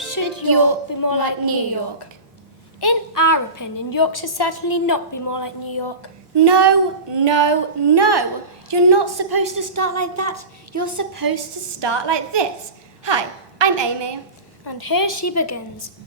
Should York be more like New York? In our opinion, York should certainly not be more like New York. No, no, no. You're not supposed to start like that. You're supposed to start like this. Hi, I'm Amy. And here she begins.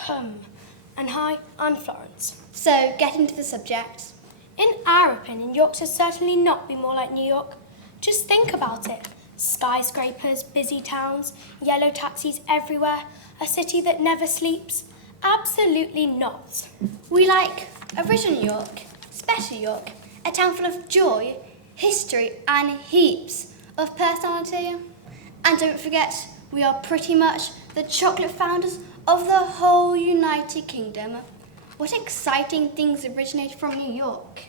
And hi, I'm Florence. So, getting to the subject. In our opinion, York should certainly not be more like New York. Just think about it. Skyscrapers, busy towns, yellow taxis everywhere, a city that never sleeps. Absolutely not. We like original York, special York, a town full of joy, history and heaps of personality. And don't forget, we are pretty much the chocolate founders of the whole United Kingdom. What exciting things originated from New York?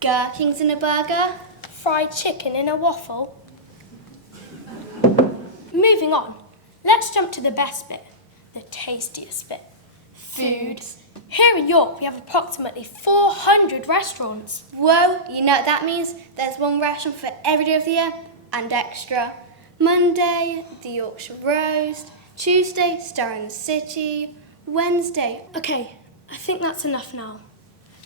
Gherkins in a burger? Fried chicken in a waffle? Moving on, let's jump to the best bit, the tastiest bit. Food. Here in York, we have approximately 400 restaurants. Whoa, you know what that means? There's one restaurant for every day of the year and extra. Monday, the Yorkshire Roast. Tuesday, Star in the City. Wednesday. Okay, I think that's enough now.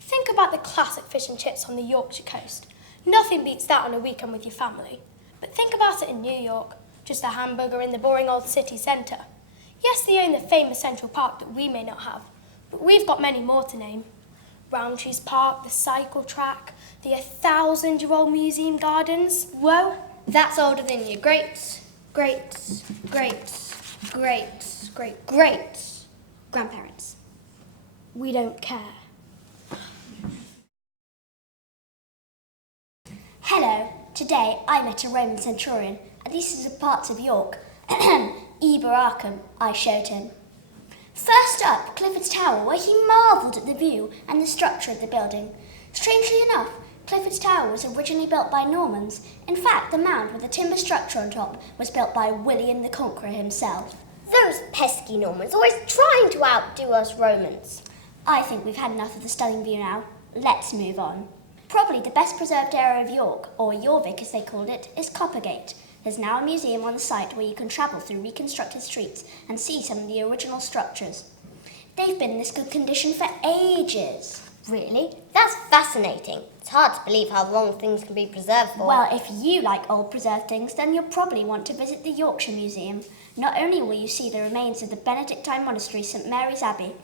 Think about the classic fish and chips on the Yorkshire coast. Nothing beats that on a weekend with your family. But think about it in New York. Just a hamburger in the boring old city centre. Yes, they own the famous Central Park that we may not have, but we've got many more to name. Roundtree's Park, the cycle track, the 1,000-year-old museum gardens. Whoa, that's older than your great grandparents. We don't care. Hello, today I met a Roman centurion, and this is the parts of York, Eber Arkham, I showed him. First up, Clifford's Tower, where he marvelled at the view and the structure of the building. Strangely enough, Clifford's Tower was originally built by Normans. In fact, the mound with the timber structure on top was built by William the Conqueror himself. Those pesky Normans, always trying to outdo us Romans. I think we've had enough of the stunning view now. Let's move on. Probably the best preserved area of York, or Jorvik as they called it, is Coppergate. There's now a museum on the site where you can travel through reconstructed streets and see some of the original structures. They've been in this good condition for ages. Really? That's fascinating. It's hard to believe how long things can be preserved for. Well, if you like old preserved things, then you'll probably want to visit the Yorkshire Museum. Not only will you see the remains of the Benedictine monastery St Mary's Abbey,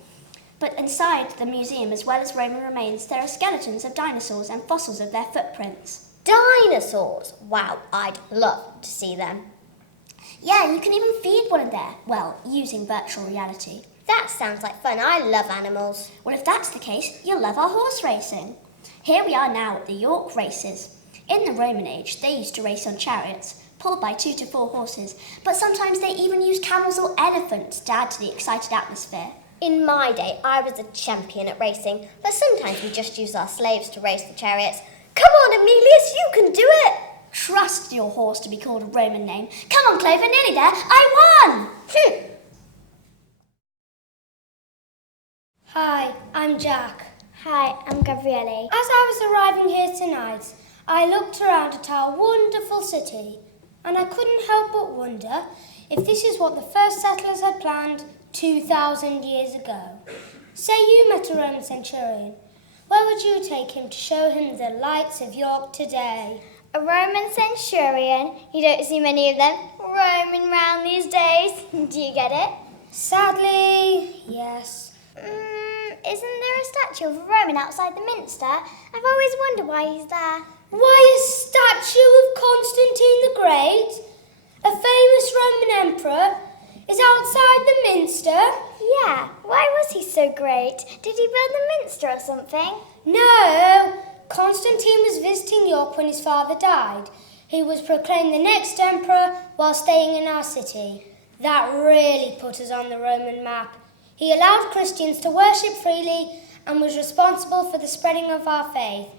but inside the museum, as well as Roman remains, there are skeletons of dinosaurs and fossils of their footprints. Dinosaurs? Wow, I'd love to see them. Yeah, you can even feed one in there. Well, using virtual reality. That sounds like fun. I love animals. Well, if that's the case, you'll love our horse racing. Here we are now at the York races. In the Roman age, they used to race on chariots, pulled by 2 to 4 horses, but sometimes they even used camels or elephants to add to the excited atmosphere. In my day, I was a champion at racing, but sometimes we just use our slaves to race the chariots. Come on, Emilius, you can do it! Trust your horse to be called a Roman name. Come on, Clover, nearly there. I won! Hi, I'm Jack. Hi, I'm Gabriele. As I was arriving here tonight, I looked around at our wonderful city, and I couldn't help but wonder if this is what the first settlers had planned 2,000 years ago. Say you met a Roman centurion. Where would you take him to show him the lights of York today? A Roman centurion? You don't see many of them roaming round these days. Do you get it? Sadly, yes. Isn't there a statue of a Roman outside the Minster? I've always wondered why he's there. Why, a statue of Constantine the Great, a famous Roman emperor, is outside the Minster? Yeah, why was he so great? Did he build the Minster or something? No, Constantine was visiting York when his father died. He was proclaimed the next emperor while staying in our city. That really put us on the Roman map. He allowed Christians to worship freely and was responsible for the spreading of our faith.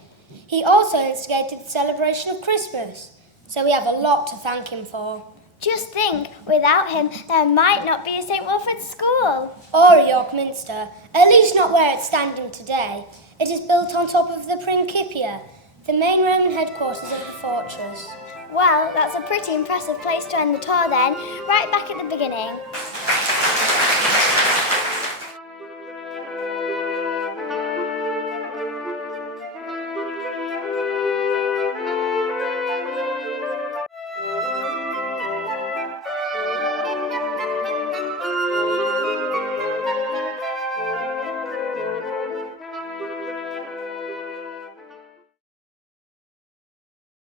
He also instigated the celebration of Christmas, so we have a lot to thank him for. Just think, without him, there might not be a St. Wilfrid's School. Or a York Minster, at least not where it's standing today. It is built on top of the Principia, the main Roman headquarters of the fortress. Well, that's a pretty impressive place to end the tour then, right back at the beginning.